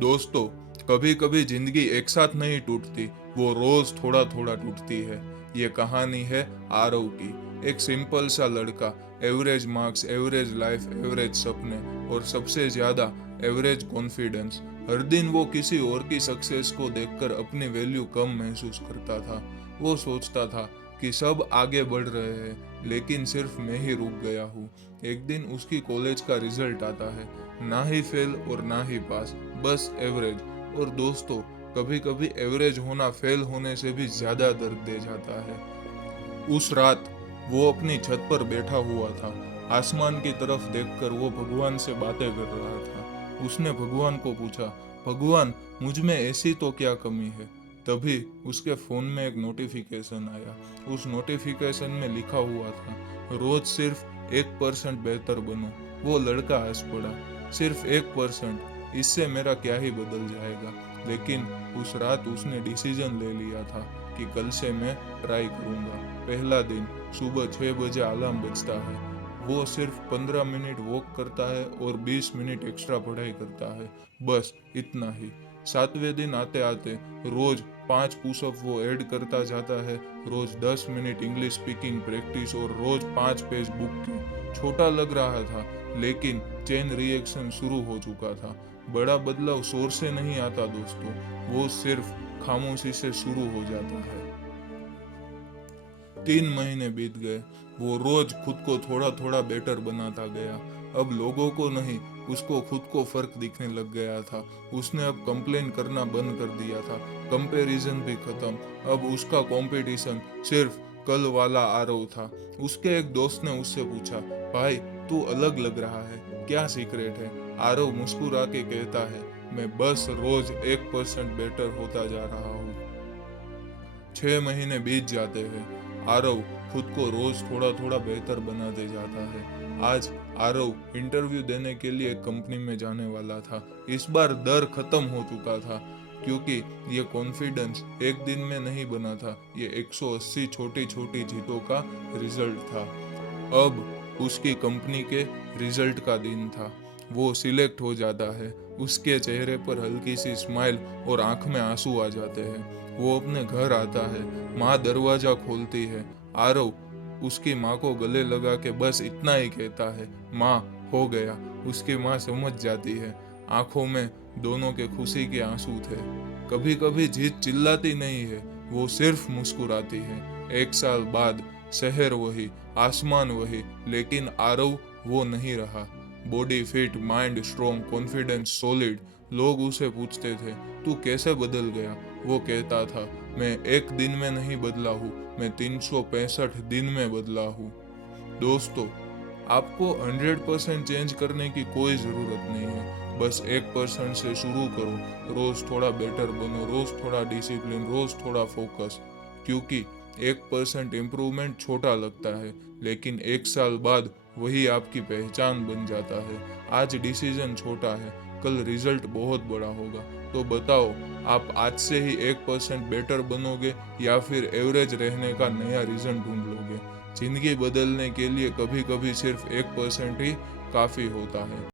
दोस्तों, कभी कभी जिंदगी एक साथ नहीं टूटती, वो रोज थोड़ा थोड़ा टूटती है। ये कहानी है आरव की। एक सिंपल सा लड़का, average marks, average life, average सपने और सबसे ज्यादा एवरेज कॉन्फिडेंस। हर दिन वो किसी और की सक्सेस को देखकर अपनी वैल्यू कम महसूस करता था। वो सोचता था कि सब आगे बढ़ रहे हैं, लेकिन सिर्फ मैं ही रुक गया हूँ। एक दिन उसकी कॉलेज का रिजल्ट आता है, ना ही फेल और ना ही पास, बस एवरेज। और दोस्तों, कभी कभी एवरेज होना फेल होने से भी ज्यादा दर्द दे जाता है। उस रात वो अपनी छत पर बैठा हुआ था। आसमान की तरफ देखकर वो भगवान से बातें कर रहा था। उसने भगवान को पूछा, भगवान, मुझ में ऐसी तो क्या कमी है? तभी उसके फोन में एक नोटिफिकेशन आया। उस नोटिफिकेशन में लिखा हुआ था, रोज सिर्फ 1% बेहतर बनो। वो लड़का हंस पड़ा। सिर्फ 1%, इससे मेरा क्या ही बदल जाएगा? लेकिन उस रात उसने डिसीजन ले लिया था कि कल से मैं ट्राई करूंगा। पहला दिन, सुबह 6 बजे अलार्म बजता है। वो सिर्फ 15 मिनट वॉक करता है और 20 मिनट एक्स्ट्रा पढ़ाई करता है, बस इतना ही। 7वें दिन आते आते रोज 5 पुशअप वो ऐड करता जाता है, रोज 10 मिनट इंग्लिश स्पीकिंग प्रैक्टिस और रोज 5 पेज बुक के। छोटा लग रहा था, लेकिन चेन रिएक्शन शुरू हो चुका था। बड़ा बदलाव शोर से नहीं आता दोस्तों, वो सिर्फ खामोशी से शुरू हो जाता है। 3 महीने बीत गए। वो रोज खुद को थोड़ा थोड़ा बेटर बनाता गया। अब लोगों को नहीं, उसको खुद को फर्क दिखने लग गया था। उसने अब कंप्लेन करना बंद कर दिया था। कंपैरिजन भी खत्म। अब उसका कंपटीशन सिर्फ कल वाला आरव था। उसके एक दोस्त ने उससे पूछा, भाई, तू अलग लग रहा है, क्या सीक्रेट है? आरव मुस्कुरा के कहता है, मैं बस रोज 1% बेटर होता जा रहा हूँ। 6 महीने बीत जाते हैं। आरव खुद को रोज थोड़ा थोड़ा बेहतर बनाते जाता है। आज आरव इंटरव्यू देने के लिए कंपनी में जाने वाला था। इस बार डर खत्म हो चुका था, क्योंकि ये कॉन्फिडेंस एक दिन में नहीं बना था। ये 180 छोटी छोटी जीतों का रिजल्ट था। अब उसकी कंपनी के रिजल्ट का दिन था। वो सिलेक्ट हो जाता है। उसके चेहरे पर हल्की सी स्माइल और आंख में आंसू आ जाते हैं। वो अपने घर आता है। माँ दरवाजा खोलती है। आरव उसकी माँ को गले लगा के बस इतना ही कहता है, माँ, हो गया। उसकी माँ समझ जाती है। आंखों में दोनों के खुशी के आंसू थे। कभी कभी जीत चिल्लाती नहीं है, वो सिर्फ मुस्कुराती है। 1 साल बाद शहर वही, आसमान वही, लेकिन आरव वो नहीं रहा। Body fit, mind strong, confidence solid. लोग उसे पूछते थे, तू कैसे बदल गया? वो कहता था, मैं एक दिन में नहीं बदला हूँ, मैं 365 दिन में बदला हूँ। दोस्तों, आपको 100% चेंज करने की कोई ज़रूरत नहीं है। बस 1% से शुरू करो। रोज़ थोड़ा बेटर बनो, रोज़ थोड़ा डिसिप्लिन, रोज़ थोड़ा फोकस। क्योंकि 1% इम्प्रूवमेंट छोटा लगता है, लेकिन 1 साल बाद वही आपकी पहचान बन जाता है। आज डिसीजन छोटा है, कल रिजल्ट बहुत बड़ा होगा। तो बताओ, आप आज से ही 1% बेटर बनोगे या फिर एवरेज रहने का नया रीज़न ढूंढ लोगे? जिंदगी बदलने के लिए कभी कभी सिर्फ 1% ही काफ़ी होता है।